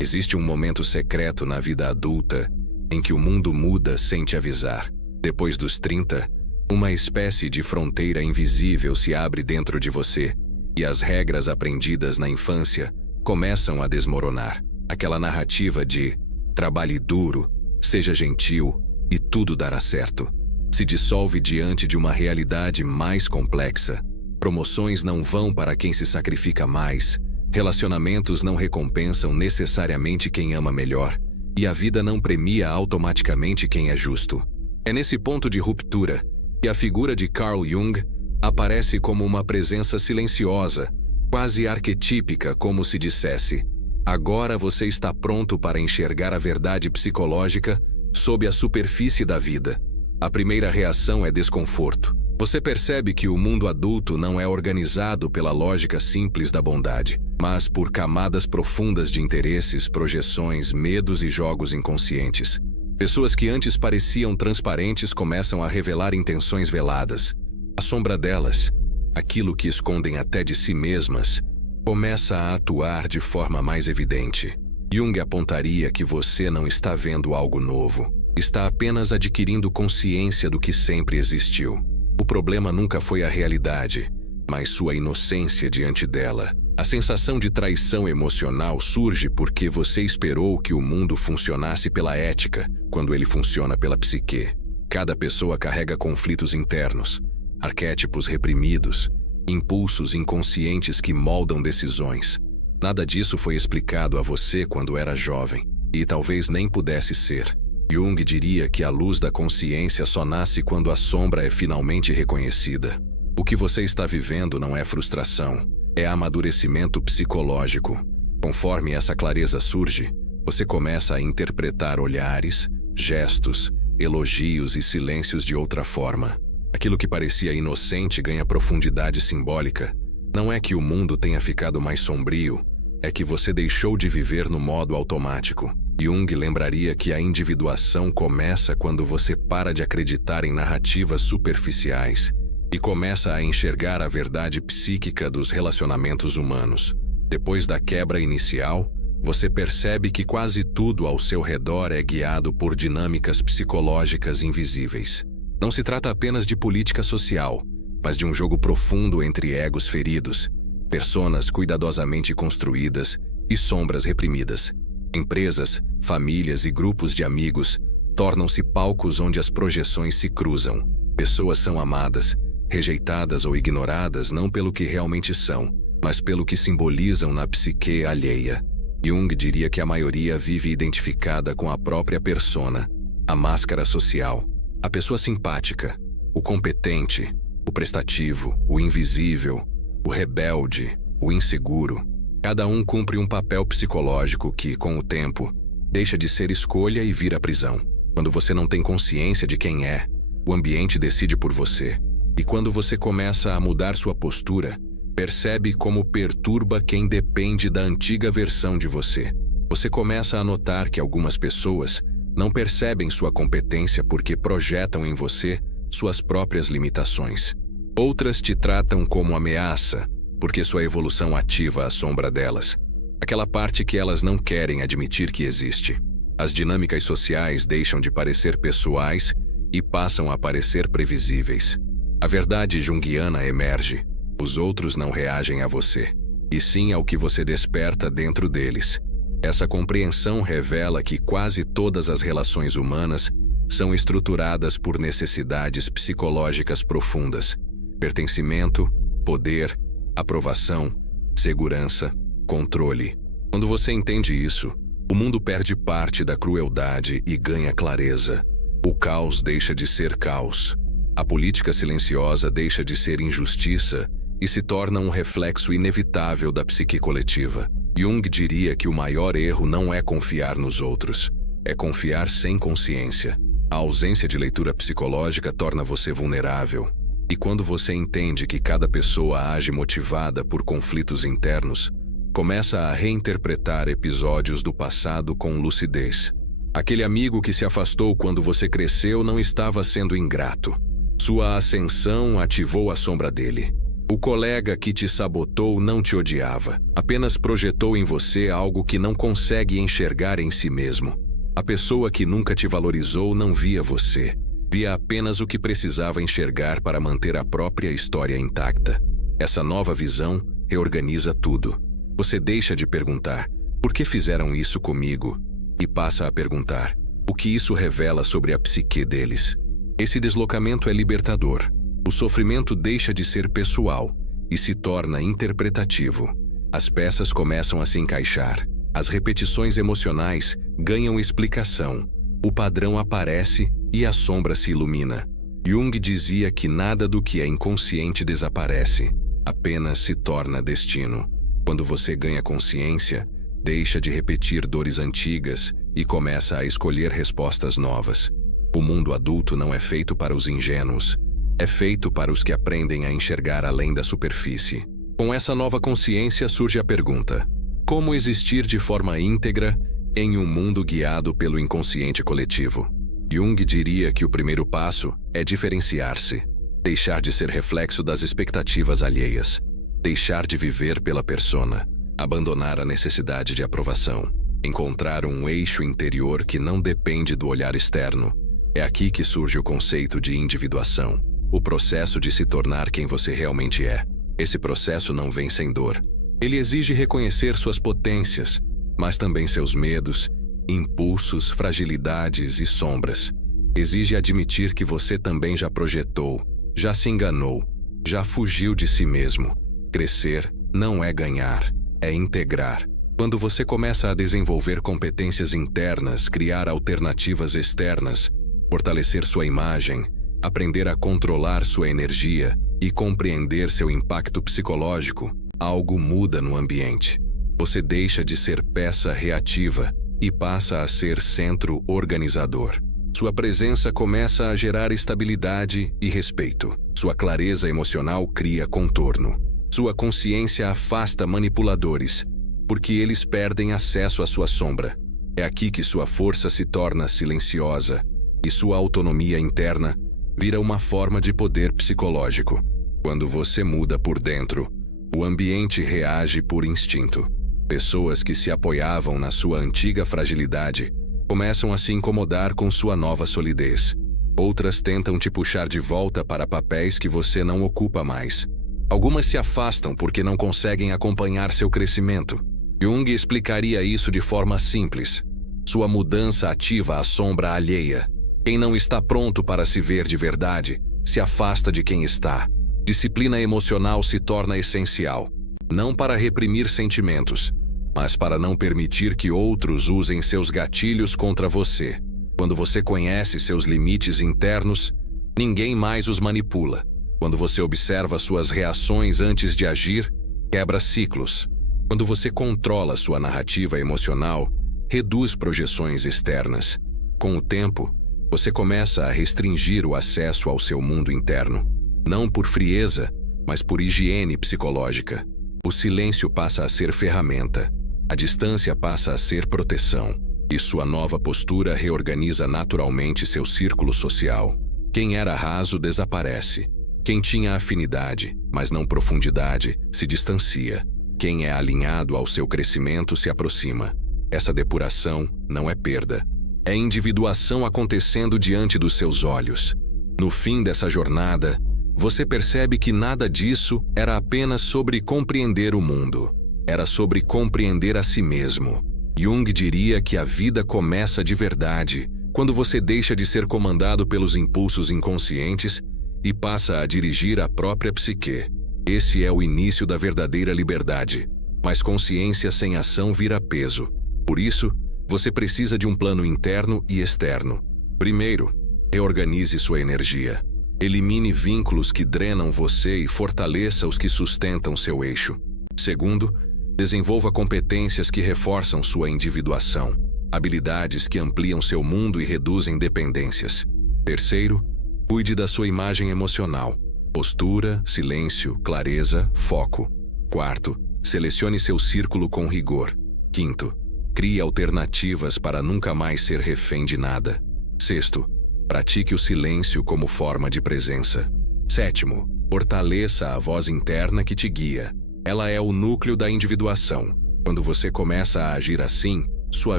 Existe um momento secreto na vida adulta em que o mundo muda sem te avisar. Depois dos 30, uma espécie de fronteira invisível se abre dentro de você e as regras aprendidas na infância começam a desmoronar. Aquela narrativa de trabalhe duro, seja gentil e tudo dará certo se dissolve diante de uma realidade mais complexa. Promoções não vão para quem se sacrifica mais, relacionamentos não recompensam necessariamente quem ama melhor, e a vida não premia automaticamente quem é justo. É nesse ponto de ruptura que a figura de Carl Jung aparece como uma presença silenciosa, quase arquetípica, como se dissesse: agora você está pronto para enxergar a verdade psicológica sob a superfície da vida. A primeira reação é desconforto. Você percebe que o mundo adulto não é organizado pela lógica simples da bondade, mas por camadas profundas de interesses, projeções, medos e jogos inconscientes. Pessoas que antes pareciam transparentes começam a revelar intenções veladas. A sombra delas, aquilo que escondem até de si mesmas, começa a atuar de forma mais evidente. Jung apontaria que você não está vendo algo novo, está apenas adquirindo consciência do que sempre existiu. O problema nunca foi a realidade, mas sua inocência diante dela. A sensação de traição emocional surge porque você esperou que o mundo funcionasse pela ética, quando ele funciona pela psique. Cada pessoa carrega conflitos internos, arquétipos reprimidos, impulsos inconscientes que moldam decisões. Nada disso foi explicado a você quando era jovem, e talvez nem pudesse ser. Jung diria que a luz da consciência só nasce quando a sombra é finalmente reconhecida. O que você está vivendo não é frustração, é amadurecimento psicológico. Conforme essa clareza surge, você começa a interpretar olhares, gestos, elogios e silêncios de outra forma. Aquilo que parecia inocente ganha profundidade simbólica. Não é que o mundo tenha ficado mais sombrio, é que você deixou de viver no modo automático. Jung lembraria que a individuação começa quando você para de acreditar em narrativas superficiais e começa a enxergar a verdade psíquica dos relacionamentos humanos. Depois da quebra inicial, você percebe que quase tudo ao seu redor é guiado por dinâmicas psicológicas invisíveis. Não se trata apenas de política social, mas de um jogo profundo entre egos feridos, personas cuidadosamente construídas e sombras reprimidas. Empresas, famílias e grupos de amigos tornam-se palcos onde as projeções se cruzam. Pessoas são amadas, rejeitadas ou ignoradas não pelo que realmente são, mas pelo que simbolizam na psique alheia. Jung diria que a maioria vive identificada com a própria persona, a máscara social, a pessoa simpática, o competente, o prestativo, o invisível, o rebelde, o inseguro. Cada um cumpre um papel psicológico que, com o tempo, deixa de ser escolha e vira prisão. Quando você não tem consciência de quem é, o ambiente decide por você. E quando você começa a mudar sua postura, percebe como perturba quem depende da antiga versão de você. Você começa a notar que algumas pessoas não percebem sua competência porque projetam em você suas próprias limitações. Outras te tratam como ameaça, porque sua evolução ativa a sombra delas, aquela parte que elas não querem admitir que existe. As dinâmicas sociais deixam de parecer pessoais e passam a parecer previsíveis. A verdade junguiana emerge. Os outros não reagem a você, e sim ao que você desperta dentro deles. Essa compreensão revela que quase todas as relações humanas são estruturadas por necessidades psicológicas profundas: pertencimento, poder, aprovação, segurança, controle. Quando você entende isso, o mundo perde parte da crueldade e ganha clareza. O caos deixa de ser caos. A política silenciosa deixa de ser injustiça e se torna um reflexo inevitável da psique coletiva. Jung diria que o maior erro não é confiar nos outros, é confiar sem consciência. A ausência de leitura psicológica torna você vulnerável. E quando você entende que cada pessoa age motivada por conflitos internos, começa a reinterpretar episódios do passado com lucidez. Aquele amigo que se afastou quando você cresceu não estava sendo ingrato. Sua ascensão ativou a sombra dele. O colega que te sabotou não te odiava, apenas projetou em você algo que não consegue enxergar em si mesmo. A pessoa que nunca te valorizou não via você, via apenas o que precisava enxergar para manter a própria história intacta. Essa nova visão reorganiza tudo. Você deixa de perguntar, por que fizeram isso comigo? E passa a perguntar, o que isso revela sobre a psique deles? Esse deslocamento é libertador. O sofrimento deixa de ser pessoal e se torna interpretativo. As peças começam a se encaixar. As repetições emocionais ganham explicação. O padrão aparece e a sombra se ilumina. Jung dizia que nada do que é inconsciente desaparece, apenas se torna destino. Quando você ganha consciência, deixa de repetir dores antigas e começa a escolher respostas novas. O mundo adulto não é feito para os ingênuos. É feito para os que aprendem a enxergar além da superfície. Com essa nova consciência surge a pergunta: como existir de forma íntegra em um mundo guiado pelo inconsciente coletivo? Jung diria que o primeiro passo é diferenciar-se, deixar de ser reflexo das expectativas alheias, deixar de viver pela persona, abandonar a necessidade de aprovação, encontrar um eixo interior que não depende do olhar externo. É aqui que surge o conceito de individuação. O processo de se tornar quem você realmente é. Esse processo não vem sem dor. Ele exige reconhecer suas potências, mas também seus medos, impulsos, fragilidades e sombras. Exige admitir que você também já projetou, já se enganou, já fugiu de si mesmo. Crescer não é ganhar, é integrar. Quando você começa a desenvolver competências internas, criar alternativas externas, fortalecer sua imagem, aprender a controlar sua energia e compreender seu impacto psicológico, algo muda no ambiente. Você deixa de ser peça reativa e passa a ser centro organizador. Sua presença começa a gerar estabilidade e respeito. Sua clareza emocional cria contorno. Sua consciência afasta manipuladores, porque eles perdem acesso à sua sombra. É aqui que sua força se torna silenciosa e sua autonomia interna vira uma forma de poder psicológico. Quando você muda por dentro, o ambiente reage por instinto. Pessoas que se apoiavam na sua antiga fragilidade começam a se incomodar com sua nova solidez. Outras tentam te puxar de volta para papéis que você não ocupa mais. Algumas se afastam porque não conseguem acompanhar seu crescimento. Jung explicaria isso de forma simples. Sua mudança ativa a sombra alheia. Quem não está pronto para se ver de verdade, se afasta de quem está. Disciplina emocional se torna essencial, não para reprimir sentimentos, mas para não permitir que outros usem seus gatilhos contra você. Quando você conhece seus limites internos, ninguém mais os manipula. Quando você observa suas reações antes de agir, quebra ciclos. Quando você controla sua narrativa emocional, reduz projeções externas. Com o tempo, você começa a restringir o acesso ao seu mundo interno, não por frieza, mas por higiene psicológica. O silêncio passa a ser ferramenta, a distância passa a ser proteção, e sua nova postura reorganiza naturalmente seu círculo social. Quem era raso desaparece. Quem tinha afinidade, mas não profundidade, se distancia. Quem é alinhado ao seu crescimento se aproxima. Essa depuração não é perda. É individuação acontecendo diante dos seus olhos. No fim dessa jornada, você percebe que nada disso era apenas sobre compreender o mundo. Era sobre compreender a si mesmo. Jung diria que a vida começa de verdade quando você deixa de ser comandado pelos impulsos inconscientes e passa a dirigir a própria psique. Esse é o início da verdadeira liberdade. Mas consciência sem ação vira peso. Por isso, você precisa de um plano interno e externo. Primeiro, reorganize sua energia. Elimine vínculos que drenam você e fortaleça os que sustentam seu eixo. Segundo, desenvolva competências que reforçam sua individuação, habilidades que ampliam seu mundo e reduzem dependências. Terceiro, cuide da sua imagem emocional. Postura, silêncio, clareza, foco. Quarto, selecione seu círculo com rigor. Quinto, crie alternativas para nunca mais ser refém de nada. Sexto, pratique o silêncio como forma de presença. Sétimo, Fortaleça a voz interna que te guia. Ela é o núcleo da individuação. Quando você começa a agir assim, sua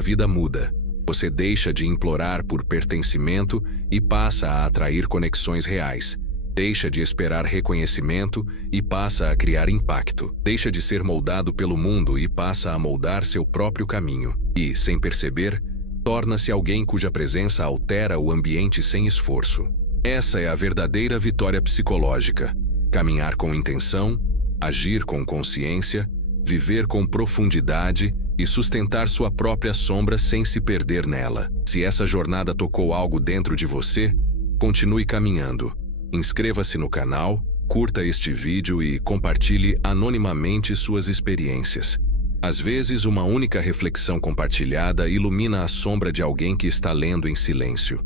vida muda. Você deixa de implorar por pertencimento e passa a atrair conexões reais. Deixa de esperar reconhecimento e passa a criar impacto. Deixa de ser moldado pelo mundo e passa a moldar seu próprio caminho. E, sem perceber, torna-se alguém cuja presença altera o ambiente sem esforço. Essa é a verdadeira vitória psicológica. Caminhar com intenção, agir com consciência, viver com profundidade e sustentar sua própria sombra sem se perder nela. Se essa jornada tocou algo dentro de você, continue caminhando. Inscreva-se no canal, curta este vídeo e compartilhe anonimamente suas experiências. Às vezes, uma única reflexão compartilhada ilumina a sombra de alguém que está lendo em silêncio.